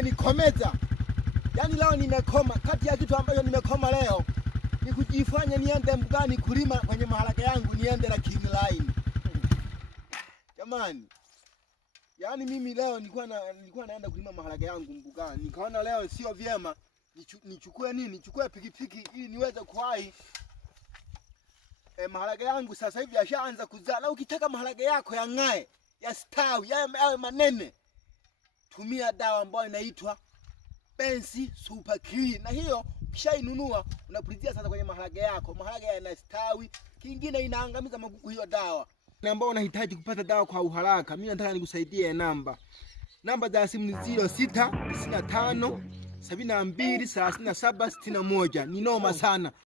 umenikomeza. Yaani leo nimekoma. Kati ya kitu ambacho nimekoma leo ni kujifanya niende mbugani kulima kwenye maharage yangu, niende na king line. Jamani. Yaani mimi leo nilikuwa naenda kulima maharage yangu mbugani. Nikaona leo sio vyema nichukue nini? Nichukue pikipiki ili niweze kuwahi. Maharage yangu sasa hivi yashaanza kuzaa. Na ukitaka maharage yako yang'ae, yastawi, yawe manene, tumia dawa ambayo inaitwa Benzi Super Clean. Na hiyo ukishainunua unapulizia sasa kwenye maharage yako. Maharage yanastawi, kingine inaangamiza magugu hiyo dawa. Na ambao unahitaji kupata dawa kwa uharaka, mimi nataka nikusaidie namba. Namba za simu ni 06 95 72 37 61. Ni noma sana.